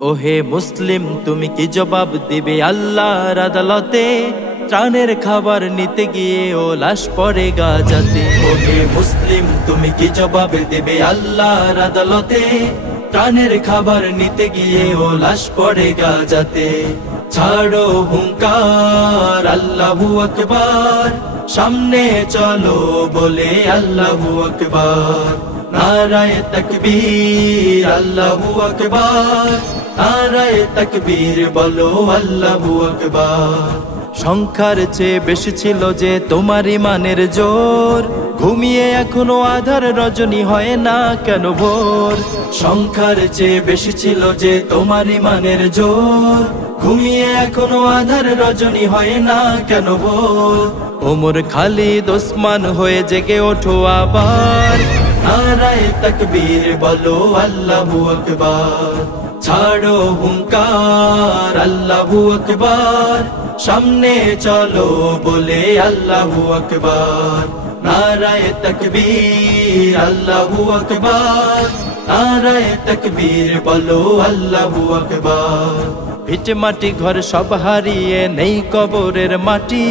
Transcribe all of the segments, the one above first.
ওহে মুসলিম তুমি কি জবাব দিবে আল্লাহর আদালতে? ত্রাণের খাবার নিতে গিয়ে ও লাশ পড়ে গাজাতে। ওহে মুসলিম তুমি কি জবাব দিবে আল্লাহর আদালতে? ত্রাণের খাবার নিতে গিয়ে ও লাশ পড়ে গাজাতে। ছাড়ো হুঙ্কার আল্লাহু আকবার, সামনে চলো বলে আল্লাহু আকবার। নারায়ে তাকবীর আল্লাহু আকবার, নারায়ে তাকবীর বলো আল্লাহু আকবার। সংখ্যার চেয়ে বেশি ছিল যে তোমার ইমানের জোর, ঘুমিয়ে এখনো আধার রজনী হয় না কেন ভোর? সংখ্যার চেয়ে বেশি ছিল যে তোমার ইমানের জোর, ঘুমিয়ে এখনো আধার রজনী হয় না কেন ভোর? ওমর খালিদ ওসমান হয়ে জেগে ওঠো আবার, নারায়ে তাকবীর বলো আল্লাহু আকবার। ছাড়ো হুঙ্কার আল্লাহু আকবার, সামনে চলো বলে আল্লাহু আকবার। নারায়ে তাকবীর আল্লাহু আকবার, নারায়ে তাকবীর বলো আল্লাহু আকবার। ভিটে মাটি ঘর সব হারিয়ে নেই কবরের মাটি,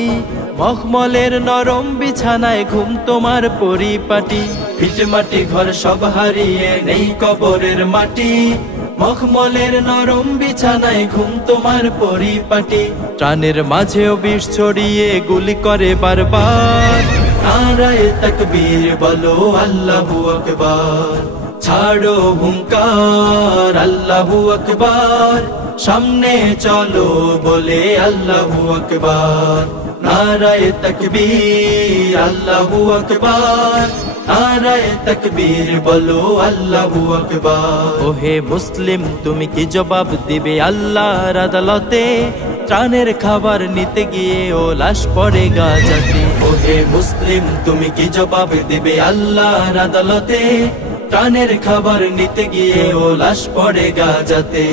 মখমলের নরম বিছানায় ঘুম তোমার পরিপাটি। ভিটে মাটি ঘর সব হারিয়ে নেই কবরের মাটি, মখমলের নরম বিছানায় ঘুম তোমার পরিপাটি। প্রাণের মাঝেও বিষ ছড়িয়ে গুলি করে বারবার, নারায়ে তাকবীর বলো আল্লাহু আকবার। ছাড়ো হুঙ্কার আল্লাহু আকবার, সামনে চলো বলে আল্লাহু আকবার। নারায়ে তাকবীর আল্লাহু আকবার, নারায়ে তাকবীর বলো আল্লাহু আকবার। ওহে মুসলিম তুমি কি জবাব দিবে আল্লাহর আদালতে? ত্রাণের খাবার নিতে গিয়ে ও লাশ পড়ে গাজাতে। ওহে মুসলিম তুমি কি জবাব দিবে আল্লাহর আদালতে? ত্রাণের খাবার নিতে গিয়ে ও লাশ পড়ে গাজাতে।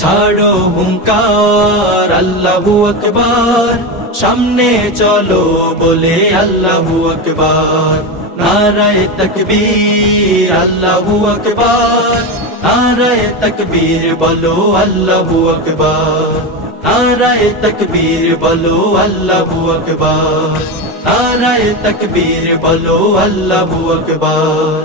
ছাড়ো হুঙ্কার আল্লাহু আকবার, সামনে চলো বলে আল্লাহু আকবার। নারায়ে তাকবীর আল্লাহু আকবার, নারায়ে তাকবীর বলো আল্লাহু আকবার। নারায়ে তাকবীর বলো আল্লাহু আকবার, নারায়ে তাকবীর বলো আল্লাহু আকবার।